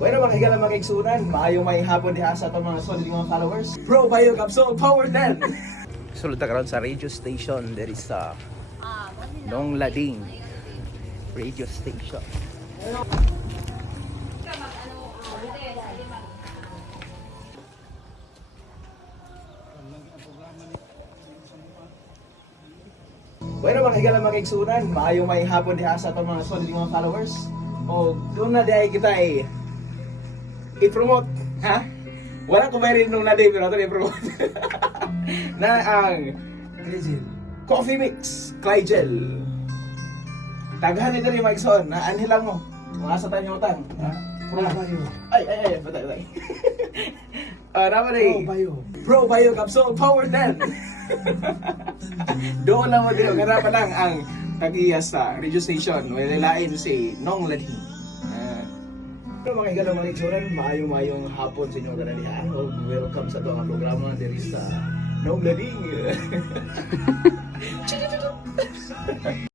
Bueno, mga higala mga igsunan, maayong may hapon diha sa itong mga solid mga followers. Bro, Bayo Capsule, Power 10! Sulod na karon sa radio station, there is sa Nong Lading radio station. Bueno, mga higala mga igsunan, maayong may hapon diha sa itong mga solid mga followers. O doon na dihay kita i-promote, ha? Wala ko mayroon nung naday pero ito i-promote. Na ang Coffee Mix, Clygel. Tagahan nito ni Mike Son, na anhin lang mo. Mga sa tanyotang. Ay, patay. Naman Bro, Bayo Capsule, Power 10! Doon lang mo dito, karapa lang ang tagiyas sa radio station. Walilain si Nong Lading. Pero mga higala mga igsunan, maayong hapon sa inyong gananihan. Welcome sa itong programa, there is Nong Lading.